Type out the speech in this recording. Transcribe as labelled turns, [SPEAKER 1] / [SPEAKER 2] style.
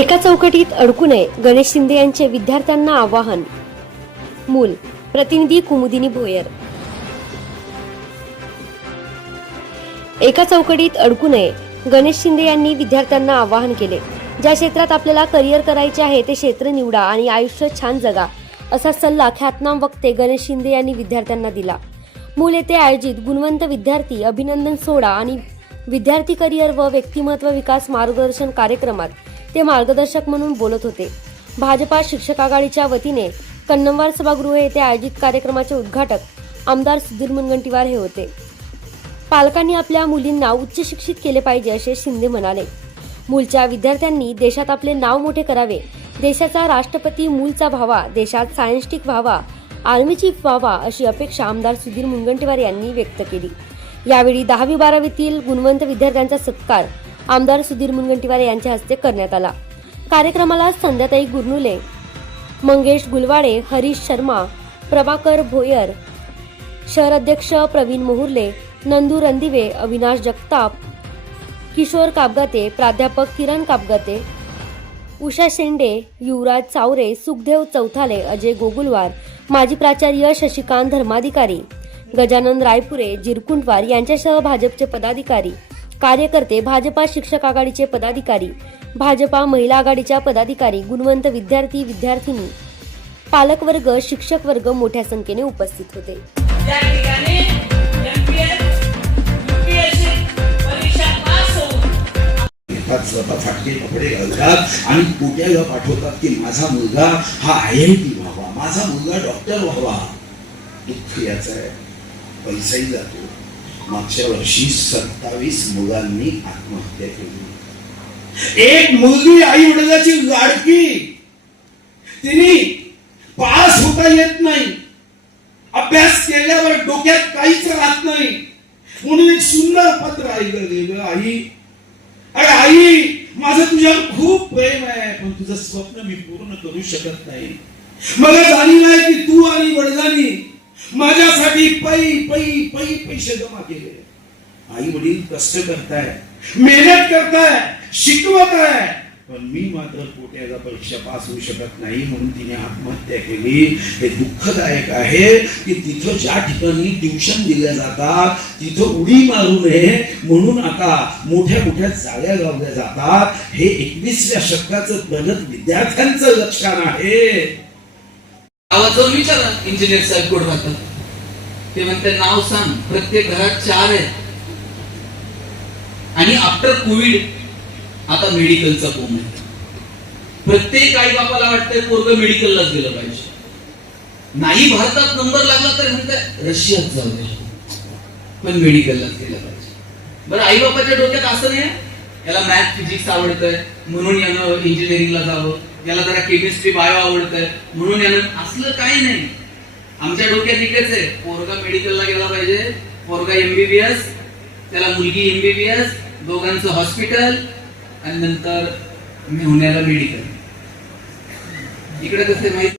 [SPEAKER 1] एका चौकटीत अडकू नये गणेश शिंदे यांचे विद्यार्थ्यांना आवाहन. मूल प्रतिनिधी कुमुदिनी भोयर. एका चौकटीत अडकू नये गणेश शिंदे यांनी विद्यार्थ्यांना आवाहन केले. ज्या क्षेत्रात आपल्याला करिअर करायचे आहे ते क्षेत्र निवडा आणि आयुष्य छान जगा असा सल्ला ख्यातनाम वक्ते गणेश शिंदे यांनी विद्यार्थ्यांना दिला. मूल येथे आयोजित गुणवंत विद्यार्थी अभिनंदन सोहळा आणि विद्यार्थी करिअर व व्यक्तिमत्व विकास मार्गदर्शन कार्यक्रमात ते मार्गदर्शक म्हणून बोलत होते. भाजपा शिक्षक आघाडीच्या वतीने कन्नमवार सभागृह येथे आयोजित कार्यक्रमाचे उद्घाटक आमदार सुधीर मुनगंटीवार हे होते. पालकांनी आपल्या मुलींना उच्च शिक्षित केले पाहिजे असे शिंदे म्हणाले. मूलच्या विद्यार्थ्यांनी देशात आपले नाव मोठे करावे. देशाचा राष्ट्रपती मूलचा व्हावा देशात सायन्स्टिक व्हावा आर्मी चीफ व्हावा अशी अपेक्षा आमदार सुधीर मुनगंटीवार यांनी व्यक्त केली. यावेळी दहावी बारावीतील गुणवंत विद्यार्थ्यांचा सत्कार आमदार सुधीर मुनगंटीवार यांच्या हस्ते करण्यात आला. कार्यक्रमाला संध्याताई गुरनुले मंगेश गुलवाडे हरीश शर्मा प्रभाकर भोयर शहर अध्यक्ष प्रवीण मोहुर्ले नंदू रंदिवे अविनाश जगताप किशोर कापगाते प्राध्यापक किरण कापगाते उषा शेंडे युवराज चावरे सुखदेव चौथाले अजय गोगुलवार माजी प्राचार्य शशिकांत धर्माधिकारी गजानन रायपुरे जिरकुंटवार यांच्यासह भाजपचे पदाधिकारी. कार्यकर्ते भाजपा शिक्षक आघाडीचे पदाधिकारी भाजपा महिला आघाडीच्या पदाधिकारी गुणवंत विद्यार्थी विद्यार्थिनी पालकवर्ग शिक्षक वर्ग मोठ्या संख्येने उपस्थित होते.
[SPEAKER 2] स्वतः फाटके कपडे घालतात आणि कुट्याला पाठवतात की माझा मुलगा हा आय आय टी व्हावा माझा मुलगा डॉक्टर व्हावा. दुःख याच आहे. पैसाही जातो. मागच्या वर्षी सत्तावीस मुलांनी आत्महत्या केली. एक मुलगी आई वडिलाची लाडकी. तिने पास होता येत नाही. अभ्यास केल्यावर डोक्यात काहीच राहत नाही. म्हणून एक सुंदर पत्र आईला गेलं आई अरे आई माझं तुझ्यावर खूप प्रेम आहे पण तुझं स्वप्न मी पूर्ण करू शकत नाही. मला जाणीव आहे की तू आणि वडिलांनी माझ्यासाठी पै पै पै पैसे जमा केले. आई वडील कष्ट करताय मेहनत करताय शिकवत आहे. पण मी मात्र कोट्याचा परीक्षा पास होऊ शकत नाही म्हणून तिने आत्महत्या केली. हे दुःखदायक आहे की तिथं ज्या ठिकाणी ट्युशन दिल्या जातात तिथं उडी मारू नये म्हणून आता मोठ्या मोठ्या जाळ्या लावल्या जातात. हे एकवीसव्या शतकाचं प्रगत विद्यार्थ्यांचं लक्षण आहे.
[SPEAKER 3] गावात जाऊन विचारा इंजिनियर साहेब कोण राहतात ते म्हणते नाव सांग प्रत्येक घरात चार आहेत. आणि आफ्टर कोविड आता मेडिकलचा बोम आहे. प्रत्येक आई बापाला वाटतंय पोरग मेडिकललाच गेलं पाहिजे. नाही भारतात नंबर लागला तर म्हणताय रशियात जाऊ दे. पण मेडिकललाच गेलं पाहिजे. बरं आई बापाच्या डोक्यात असं नाही याला मॅथ फिजिक्स आवडतंय म्हणून यानं इंजिनिअरिंगला जावं. याला जरा केमिस्ट्री बायो आवडतंय. म्हणून यानं असलं काही नाही. आमच्या डोक्यात इकडेच आहे पोरगा मेडिकलला गेला पाहिजे. पोरगा एमबीबीएस त्याला मुलगी एमबीबीएस दोघांचं हॉस्पिटल आणि नंतर मेहुण्याला मेडिकल इकडे कसं आहे माहिती?